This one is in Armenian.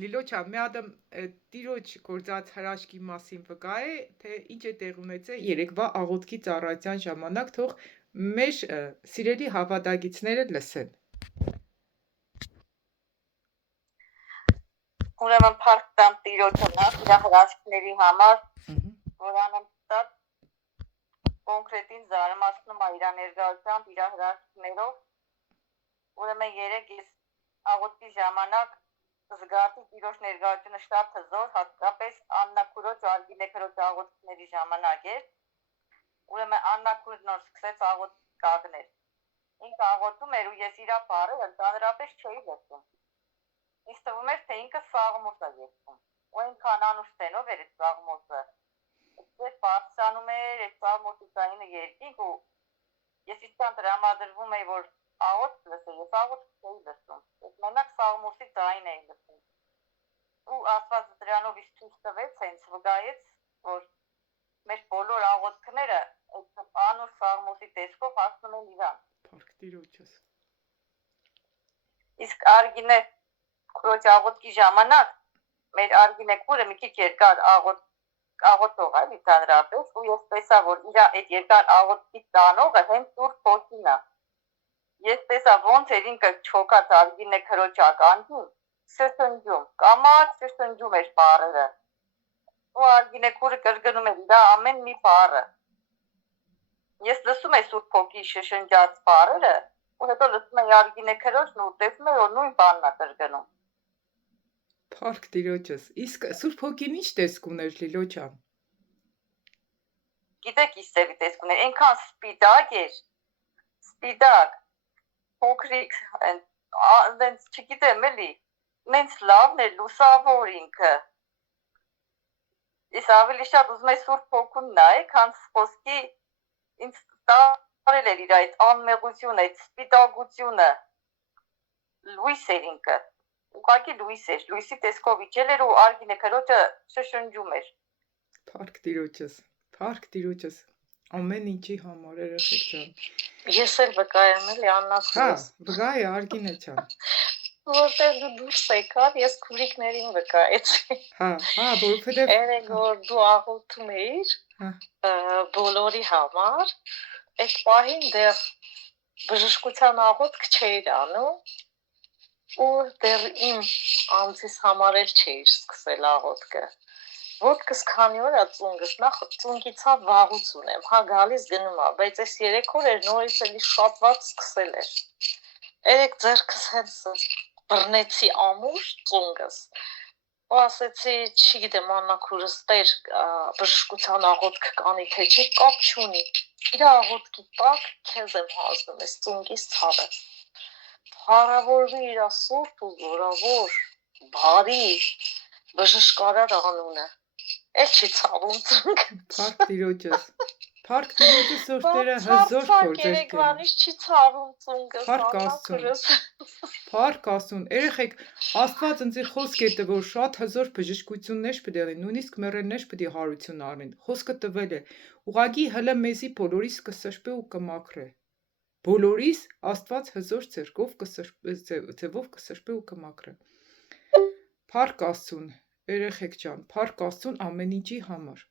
Լիլոչա, մի ադամ տիրոջ գործած հրաշքի մասին վկա է, թե ինչ է տեղ ունեցել երեկվա աղոթքի ծառայության ժամանակ, թող մեր սիրելի հավատագիցները լսեն։ Ուրեմն փառք տամ տիրոջը նախ իր հրաշքների համար, որ անընդհատ կոնկրետին զարմացնում է իր ներկայությամբ, իր հրաշքներով։ Ուրեմն երեք ես աղոթքի ժամանակ զգացի տիրոջ ներկայությունը շատ հզոր, հատկապես Աննա քուրոջ ու Արգինե քրոջ աղոթքների ժամանակ էր։ Ուրեմն Աննա քուրն նոր սկսեց աղոթք կանգնել։ Ինքը աղոթում էր ու ես իր բառերը ընդհանրապես չէի լսում։ Ինձ թվում էր, թե ինքը սաղմոս է երգում։ Ու այնքան անուշտենով էր այդ սաղմոսը։ Այդպես բարձրանում էր այդ սաղմոսի ձայնը երգիկ ու ես իշխան տրամադրվում էի, որ աղոթք լսեի, ես աղոթք չէի լսում։ Ես մենակ սաղմոսի ձայն էի լսում։ Ու Աստված դրանով ինձ ցույց տվեց, հենց վկայեց, որ մեր բոլոր աղոթքները այդ անուշ սաղմոսի տեսքով հասնում են իրան։ Փառք Տիրոջս։ Իսկ Արգինե քուրոջ աղոթքի ժամանակ մեր Արգինե քուրը մի քիչ երկար աղոթող է ընդհանրապես ու ես տեսա, որ իր այդ երկար աղոթքի տանողը հենց Սուրբ Հոգին է։ Ես տեսա ոնց էր ինքը չոքած Արգինե քրոջ ականջին շշնջում, կամաց շշնջում էր բառերը։ Ու Արգինե քուրը կրկնում էր իր ամեն մի բառը։ Ես լսում եմ Սուրբ Հոգի շշնջած բառերը, ու հետո լսում եմ Արգինե քրոջն ու տեսնում եմ, որ նույն բանն է կրկնում։ Փառք Տիրոջս։ Իսկ Սուրբ Հոգին ինչ տեսք ուներ Լիլոչան։ Գիտեք ինչ ծևի տեսք ուներ, այնքան սպիտակ էր, սպիտակ, փոքրիկ, այնց չգիտեմ էլի, նենց լավն էր, լուսավոր ինքը։ Ես ավելի շատ ուզում եմ Սուրբ Հոգուն նայել, քան խոսքի ինձ տարել էր իր այդ անմեղությունը, այդ սպիտակությունը։ Լույս էր ինքը։ Ուղղակի լույս էր, լույսի տեսքով իջել էր ու Արգինե քրոջը շշնջում էր։ Փառք Տիրոջս, փառք Տիրոջս, ամեն ինչի համար երեխեք ջան։ Ես էլ վկա եմ էլի Աննա քուրս։ Հա, վկա է Արգինե ջան։ Որտեղ դու դուրս եկար, ես քուրիկներին վկայեցի։ Հա, որովհետև Երեք որ դու աղոթում էիր բոլորի համար, այդ պահին դեռ բժշկության աղոթք չէիր անում, ու դեռ իմ անձիս համար էլ չէիր սկսել աղոթքը։ Ոտքս քանի օր է ծունգս, նախ ծունգիցա վաղուց ունեմ, հա գալիս գնում է, բայց այս 3 օր էր նորից էլի շաբաթ սկսել էր։ Երեք ձեռքս հենց բռնեցի ամուր ծունգս։ Ու ասեցի, չգիտեմ, Աննա քուրս տեր բժշկության աղոթք կանի թե չի, կապ չունի։ Իր աղոթքի տակ քեզ եմ հանձնում այս ծունգիս ցավը։ Փառավորվի իր սուրբ ու զորավոր, բարի բժշկարար անունը։ Էլ չի ցավում ծունգը։ Փառք Տիրոջս։ Փառք Տիրոջս, որ Տերը հզոր գործեր կերել։ Երեկվանից չի ցավում ծունգը։ Փառք Աստծուն։ Փառք Աստծուն։ Երեխեք, Աստված ինձ խոսք է տվել, շատ հզոր բժշկություններ պետք է լինեն, նույնիսկ մեռելներ պետք է հարություն առնեն։ Խոսքը տվել է։ Ուղղակի հələ մեզի բոլորիս կսրբե ու կմաքրե։ Բոլորիս Աստված հզոր ձևով կսրբե ու կմաքրե։ Փառք Աստծուն, երեխեք ջան, փառք Աստծուն ամեն ինչի համար։